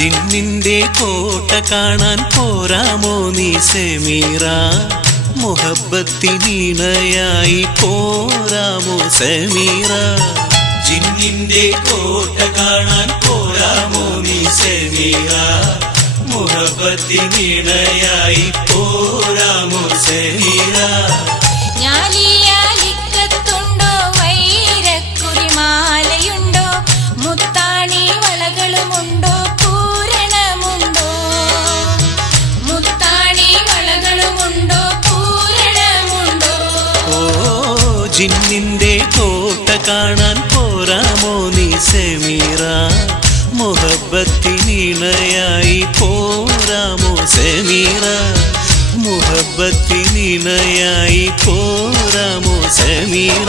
ജിന്നിന്റെ കോട്ട കാണാൻ പോരാമോ നീ സമീറ, മുഹബ്ബത്തിനിണയായി പോരാമോ സമീറ. ജിന്നിന്റെ കോട്ട കാണാൻ പോരാമോ നീ സമീറ, മുഹബ്ബത്തിനിണയായി പോരാമോ സമീറ. ഞാലിയാലിക്കത്തുണ്ടോ വൈരക്കുറിമാലയുണ്ടോ, മുത്താണി വളകളുമുണ്ടോ, പൂരണമുണ്ടോ, മുത്താണി വളകളുമുണ്ടോ, പൂരണമുണ്ടോ. ഓ ജിന്നിന്റെ കോട്ട കാണാൻ പോരാമോ നീ സമീറ, മുഹബ്ബത്തിനിണയായി പോരാമോ സമീറ, മുഹബ്ബത്തിനിണയായി പോരാമോ സമീറ.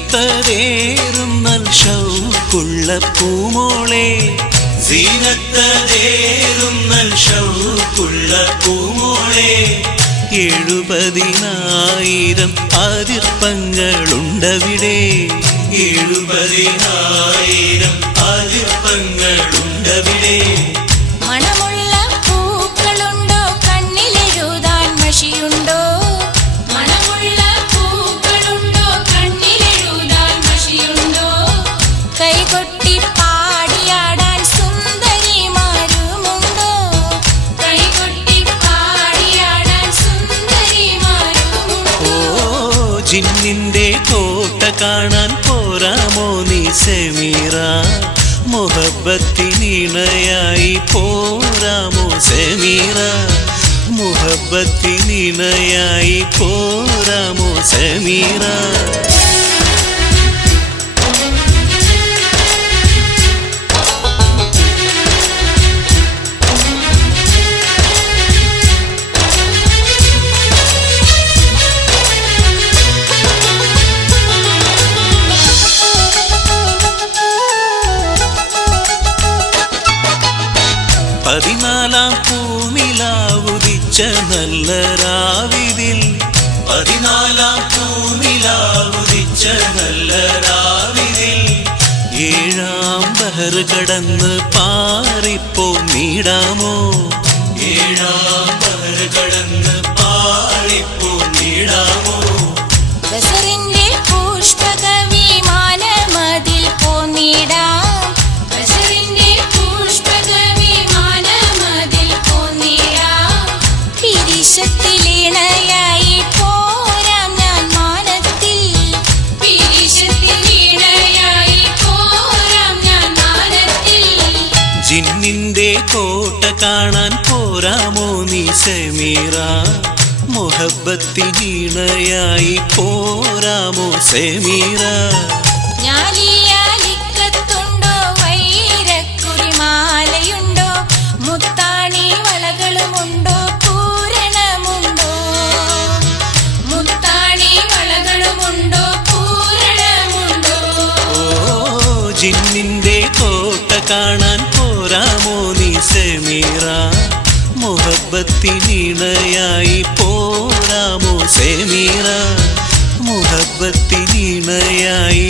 സീനത്തരേറും നൽ ഷൗക്കുള്ള പൂമോളെ, സീനത്തരേറും നൽ ഷൗക്കുള്ള പൂമോളെ. 70,000 അതിർപ്പങ്ങളുണ്ടവിടെ, 70,000 അതിർപ്പങ്ങളുണ്ടവിടെ. മണമുള്ള പൂക്കളുണ്ടോ, കണ്ണിലെഴുതാൻ മഷിയുണ്ടോ, മണമുള്ള പൂക്കളുണ്ടോ, കണ്ണിലെഴുതാൻ മഷിയുണ്ടോ. കൈകൊട്ടി പാടിയാടാൻ സുന്ദരിമാരുമുണ്ടോ, കൈകൊട്ടി പാടിയാടാൻ സുന്ദരിമാരുമുണ്ടോ. ഓ ജിന്നിന്റെ കോട്ട കാണാൻ പോരാമോ നീ സമീറ, മുഹബ്ബത്തിനിണയായി പോരാമോ സമീറ, മുഹബ്ബത്തിനിണയായി പോരാമോ സമീറ. പതിനാലാം പൂനിലാവുദിച്ച നല്ല രാവിതിൽ, 14 പൂനിലാവുദിച്ച നല്ല രാവിതിൽ. 7 ബഹർ കടന്ന് പാറിപ്പോന്നിടാമോ, 7 ബഹർ കടന്ന് പാറിപ്പോന്നിടാമോ. ബസറിന്റെ പുഷ്പക വിമാനമതിൽ പോന്നിടാം, ബസറിന്റെ പുഷ്പക വിമാനമതിൽ പോന്നിടാം. പിരിശത്തിലിണയായി പോരാം ഞാൻ മാനത്തിൽ, പിരിശത്തിലിണയായി പോരാം ഞാൻ മാനത്തിൽ. ജിന്നിന്റെ കോട്ട കാണാൻ പോരാമോ നീ സമീറ, മുഹബ്ബത്തിനിണയായി പോരാമോ സമീറ. ഞാലിയാലിക്കത്തുണ്ടോ വൈരക്കുറിമാലയുണ്ടോ, മുത്താണി വളകളുമുണ്ടോ, പൂരണമുണ്ടോ, മുത്താണി വളകളുമുണ്ടോ, പൂരണമുണ്ടോ. ഓ ജിന്നിന്റെ കോട്ട കാണാൻ പോരാമോ നീ സമീറ, മുഹബ്ബത്തിനിണയായി പോരാമോ സമീറ, മുഹബ്ബത്തിനിണയായി